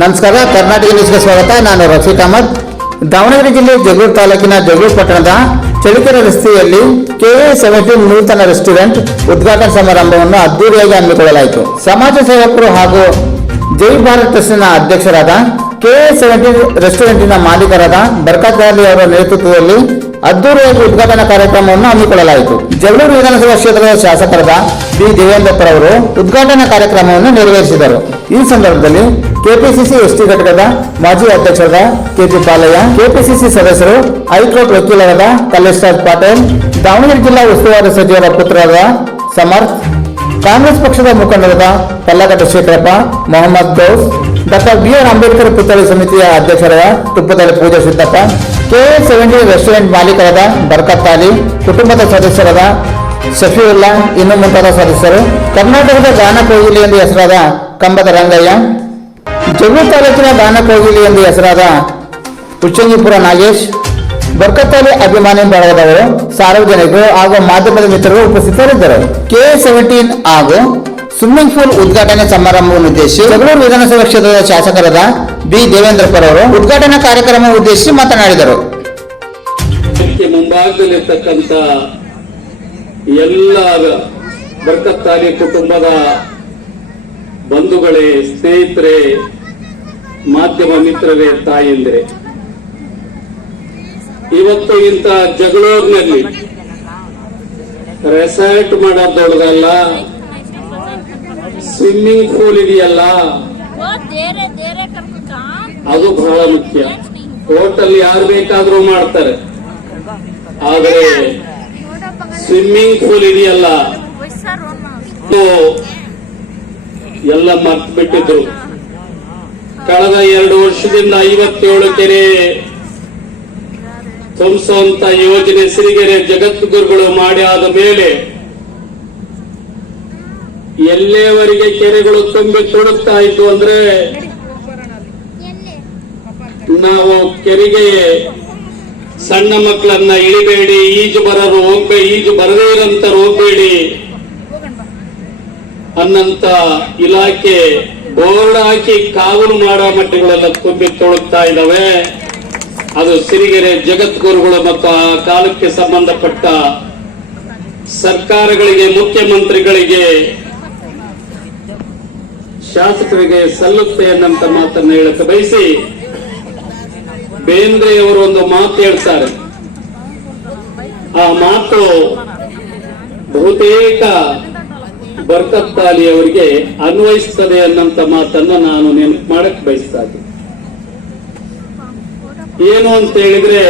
ನಮಸ್ಕಾರ, ಕರ್ನಾಟಕ ನ್ಯೂಸ್ಗೆ ಸ್ವಾಗತ. ನಾನು ರಫೀಕ್ ಅಹಮದ್. ದಾವಣಗೆರೆ ಜಿಲ್ಲೆ ಜಗಳೂರು ತಾಲೂಕಿನ ಜಗಳೂರು ಪಟ್ಟಣದ ಚಳಿಕೆರೆ ರಸ್ತೆಯಲ್ಲಿ KA17 ನೂತನ ರೆಸ್ಟೋರೆಂಟ್ ಉದ್ಘಾಟನಾ ಸಮಾರಂಭವನ್ನು ಅದ್ದೂರಿಯಾಗಿ ಹಮ್ಮಿಕೊಳ್ಳಲಾಯಿತು. ಸಮಾಜ ಸೇವಕರು ಹಾಗೂ ಜೈ ಭಾರತ್ ಟ್ರಸ್ಟ್ನ ಅಧ್ಯಕ್ಷರಾದ KA17 ರೆಸ್ಟೋರೆಂಟಿನ ಮಾಲೀಕರಾದ ಬರ್ಕತ್ ಅಲಿ ಅವರ ನೇತೃತ್ವದಲ್ಲಿ ಅದ್ದೂರಿಯಾಗಿ ಉದ್ಘಾಟನಾ ಕಾರ್ಯಕ್ರಮವನ್ನು ಹಮ್ಮಿಕೊಳ್ಳಲಾಯಿತು. ಜಗಳೂರು ವಿಧಾನಸಭಾ ಕ್ಷೇತ್ರದ ಶಾಸಕರಾದ ಬಿ ದೇವೇಂದ್ರಪ್ಪ ಅವರು ಉದ್ಘಾಟನಾ ಕಾರ್ಯಕ್ರಮವನ್ನು ನೆರವೇರಿಸಿದರು. ಈ ಸಂದರ್ಭದಲ್ಲಿ ಕೆಪಿಸಿಸಿ ಎಸ್ಟಿ ಘಟಕದ ಮಾಜಿ ಅಧ್ಯಕ್ಷರಾದ KP ಪಾಲಯ್ಯ, ಕೆಪಿಸಿಸಿ ಸದಸ್ಯರು, ಹೈಕೋರ್ಟ್ ವಕೀಲರಾದ ಕಲ್ಲೇಶ್ ಪಾಟೀಲ್, ದಾವಣಗೆರೆ ಜಿಲ್ಲಾ ಉಸ್ತುವಾರಿ ಸಚಿವರ ಪುತ್ರರಾದ ಸಮರ್ಥ್, ಕಾಂಗ್ರೆಸ್ ಪಕ್ಷದ ಮುಖಂಡರಾದ ಪಲ್ಲಗಡ್ಡ ಶೇಖರಪ್ಪ, ಮೊಹಮ್ಮದ್ ಗೌಸ್, ಡಾಕ್ಟರ್ BR ಅಂಬೇಡ್ಕರ್ ಪುತ್ಥಳಿ ಸಮಿತಿಯ ಅಧ್ಯಕ್ಷರಾದ ತುಪ್ಪದಳ್ಳಿ ಪೂಜಾ ಸಿದ್ದಪ್ಪ, KA17 ರೆಸ್ಟೋರೆಂಟ್ ಮಾಲೀಕರಾದ ಬರ್ಕತ್ ಅಲಿ, ಕುಟುಂಬದ ಸದಸ್ಯರಾದ ಶಫೀವುಲ್ಲಾ, ಇನ್ನು ಮುಂತಾದ ಸದಸ್ಯರು, ಕರ್ನಾಟಕದ ಗಾನ ಕೋಗಿಲೆ ಎಂದು ಹೆಸರಾದ ಕಂಬದ ರಂಗಯ್ಯ, ಜಗಳೂರು ತಾಲೂಕಿನ ಗಾನ ಕೋಗಿಲೆ ಎಂದು ಹೆಸರಾದ ಉಚ್ಚಂಗಿಪುರ ನಾಗೇಶ್, ಬರ್ಕತ್ ಅಲಿ ಅಭಿಮಾನಿ ಬಳಗದವರು, ಸಾರ್ವಜನಿಕರು ಹಾಗೂ ಮಾಧ್ಯಮದ ಮಿತ್ರರು ಉಪಸ್ಥಿತರಿದ್ದರು. KA17 ಹಾಗೂ ಸ್ವಿಮ್ಮಿಂಗ್ ಪೂಲ್ ಉದ್ಘಾಟನೆ ಸಮಾರಂಭವನ್ನು ಉದ್ದೇಶಿಸಿ ಜಗಳೂರು ವಿಧಾನಸಭಾ ಕ್ಷೇತ್ರದ ಶಾಸಕರಾದ ಬಿ ದೇವೇಂದ್ರಪ್ಪರವರು ಉದ್ಘಾಟನಾ ಕಾರ್ಯಕ್ರಮ ಉದ್ದೇಶಿಸಿ ಮಾತನಾಡಿದರು. ಮುಂಭಾಗದಲ್ಲಿರ್ತಕ್ಕಂಥ ಎಲ್ಲ ಬರ್ಕತ್ ಅಲಿ ಕುಟುಂಬದ ಬಂಧುಗಳೇ, ಸ್ನೇಹಿತರೆ, ಮಾಧ್ಯಮ ಮಿತ್ರರೇ, ತಾಯಂದಿರೇ, ಇವತ್ತು ಇಂಥ ಜಗಳೂರಿನಲ್ಲಿ ರೆಸಾರ್ಟ್ ಮಾಡೋದೊಳಗಲ್ಲ, ಸ್ವಿಮ್ಮಿಂಗ್ ಪೂಲ್ ಇದೆಯಲ್ಲ, ಅದು ಬಹಳ ಮುಖ್ಯ. ಹೋಟೆಲ್ ಯಾರು ಬೇಕಾದ್ರೂ ಮಾಡ್ತಾರೆ, ಆದರೆ ಸ್ವಿಮ್ಮಿಂಗ್ ಪೂಲ್ ಇದೆಯಲ್ಲ ಎಲ್ಲ ಮರ್ತು ಬಿಟ್ಟಿದ್ರು. ಕಳೆದ 2 ವರ್ಷದಿಂದ 57 ಕೆರೆ ತುಂಬಿಸುವಂತ ಯೋಜನೆ ಸಿರಿಗೆರೆ ಜಗದ್ಗುರುಗಳು ಮಾಡಿ ಆದ ಮೇಲೆ ಎಲ್ಲಿಯವರೆಗೆ ಕೆರೆಗಳು ತುಂಬಿ ತುಳುಕ್ತಾ ಇತ್ತು ಅಂದ್ರೆ, ನಾವು ಕೆರೆಗೆ ಸಣ್ಣ ಮಕ್ಕಳನ್ನ ಇಳಿಬೇಡಿ, ಈಜು ಬರದೇ ಇರಂತ ಹೋಗ್ಬೇಡಿ ಅನ್ನಂತ ಇಲಾಖೆ ಬೋರ್ಡ್ ಹಾಕಿ ಕಾವಲು ಮಾಡೋ ಮಟ್ಟಗಳೆಲ್ಲ ತುಂಬಿ ತುಳುಕ್ತಾ ಇದ್ದಾವೆ. ಅದು ಸಿರಿಗೆರೆ ಜಗದ್ಗುರುಗಳು ಮತ್ತು ಆ ಕಾಲಕ್ಕೆ ಸಂಬಂಧಪಟ್ಟ ಸರ್ಕಾರಗಳಿಗೆ, ಮುಖ್ಯಮಂತ್ರಿಗಳಿಗೆ, ಶಾಸಕರಿಗೆ ಸಲ್ಲುತ್ತೆ ಅನ್ನಂತ ಮಾತನ್ನು ಹೇಳಕ್ಕೆ ಬಯಸಿ, ಬೇಂದ್ರೆಯವರು ಒಂದು ಮಾತು ಹೇಳ್ತಾರೆ. ಆ ಮಾತು ಬಹುತೇಕ ಬರ್ಕತ್ ಅಲಿ ಅವರಿಗೆ ಅನ್ವಯಿಸ್ತದೆ ಅನ್ನಂತ ಮಾತನ್ನ ನಾನು ನೆನಪು ಮಾಡಕ್ ಬಯಸ್ತಾ ಇದ್ದೀನಿ. ಏನು ಅಂತ ಹೇಳಿದ್ರೆ,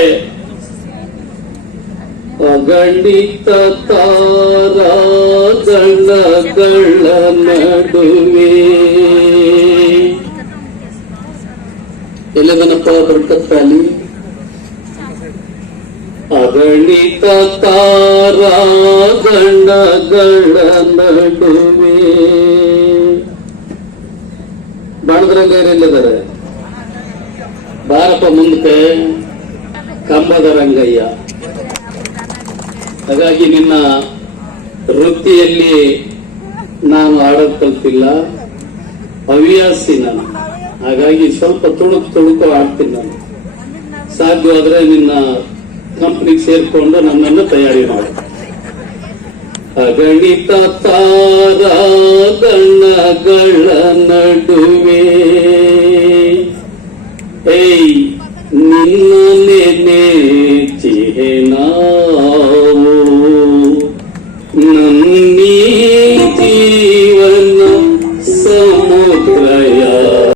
ಅಗಣಿತ ತಾರಾಗಣಗಳ ನಡುವೆ ಎಲ್ಲದನ್ನಪ್ಪ ಬರ್ಕತ್ ಅಲಿ, ಅಗಣಿತ ತಾರಾಗಣಗಳ ನಡುವೆ ಬಾಣದರಂಗಯ್ಯರೆಲ್ಲಿದ್ದಾರೆ? ಬಾರಪ್ಪ ಮುಂದಕ್ಕೆ, ಕಂಬದ ರಂಗಯ್ಯ. ಹಾಗಾಗಿ ನಿನ್ನ ವೃತ್ತಿಯಲ್ಲಿ ನಾನು ಹಾಡೋದು ಕಲ್ತಿಲ್ಲ, ಹವ್ಯಾಸಿ ನಾನು. ಹಾಗಾಗಿ ಸ್ವಲ್ಪ ತುಳುಕು ಆಡ್ತೀನಿ ನಾನು. ಸಾಧ್ಯವಾದ್ರೆ ನಿನ್ನ ಕಂಪ್ನಿಗೆ ಸೇರ್ಕೊಂಡು ನನ್ನನ್ನು ತಯಾರಿ ಮಾಡಿ. ಅಗಣಿತ ತಾರಾಗಣಗಳ ನಡುವೆ ನಿನ್ನನೆ ನೆಚ್ಚಿಹೆ ನಾವು, ನನ್ನೀ